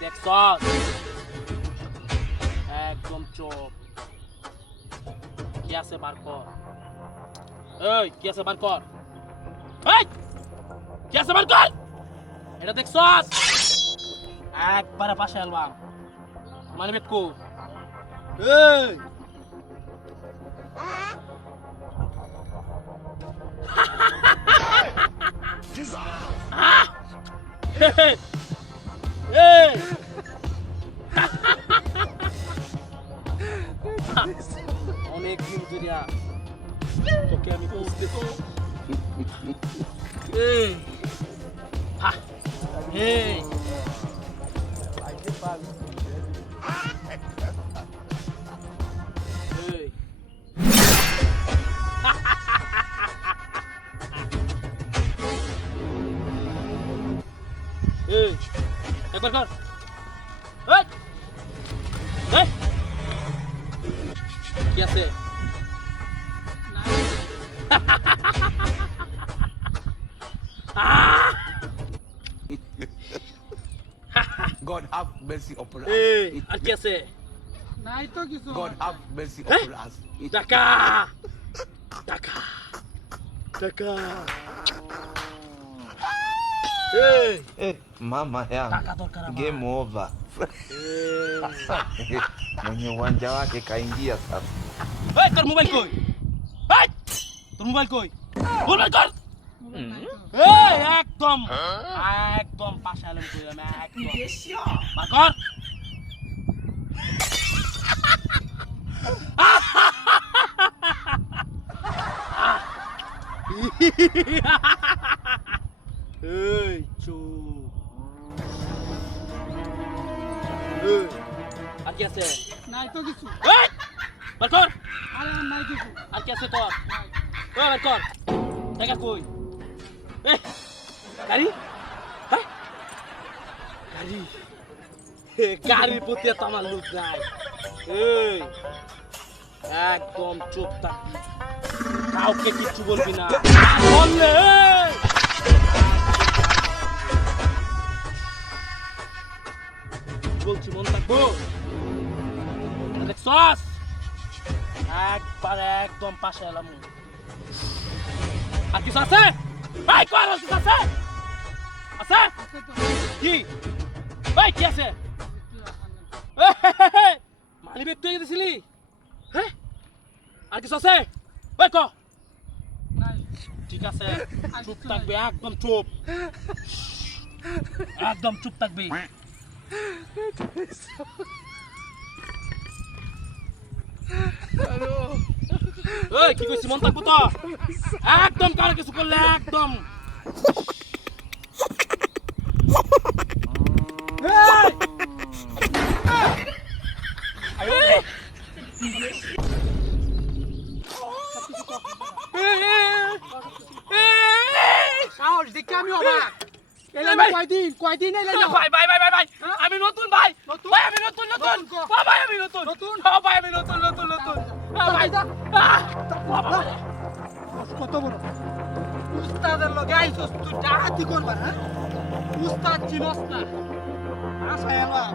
দেখছস একদম চোপ কি আছে বার কর এই কি আছে বার কর এই কি আছে বার কর এটা দেখছস একবারে পাশে আলবাম মানে বেকু এই এই অনেক দিন ধরে তোকে আমি বুঝতে এই হা এই এই এই একবার কর এই এই কি আছে God have mercy upon us. এই আর কি আছে নাই তো কিছু God have mercy upon us. টাকা টাকা টাকা এই Mama yangu, টাকা দরকার আমার game over. এই Mwenye uwanja wake kaingia sasa. এই তোর মোবাইল কই এই তোর মোবাইল কই মোবাইল কর এই একদম একদম পাশে আলম কই আমি একদম বার কর এই চুপ এই আর কি আছে নাই তো কিছু এই বার কর আরে আর নাই কিছু আর কি আছে তোর ও বার কর টাকা কই এই গাড়ি হ্যাঁ গাড়ি গাড়ির প্রতি এত আমার লোক নাই এই একদম চুপ থাকবি কাউকে কিচ্ছু বলবি না বললে এই! বলছি মন থাকবো দেখছস একবার একদম পাশে এলাম আর কিছু আছে এই কর আর কিছু আছে আছে আছে তো কি এই কি আছে মানি ব্যাগ তুই দিছিলি হ্যাঁ আর কিছু আছে ওই ক নাই ঠিক আছে চুপ থাকবি একদম চুপ একদম চুপ থাকবি এই কি কইছি মন থাকবো তো একদম কার কিছু করলে একদম সাহস দেখে আমি অবাক এলে ভাই। কয়দিন এলে না ভাই ভাই ভাই ভাই ভাই হ্যাঁ? আমি নতুন ভাই নতুন? ভাই আমি নতুন নতুন নতুন ক? ভাই আমি নতুন নতুন? ভাই আমি নতুন নতুন নতুন ভাই কত বড় উস্তাদের লগে আইছস তুই ডাহাতি করবা হ্যাঁ উস্তাদ চিনস না আশা এলাম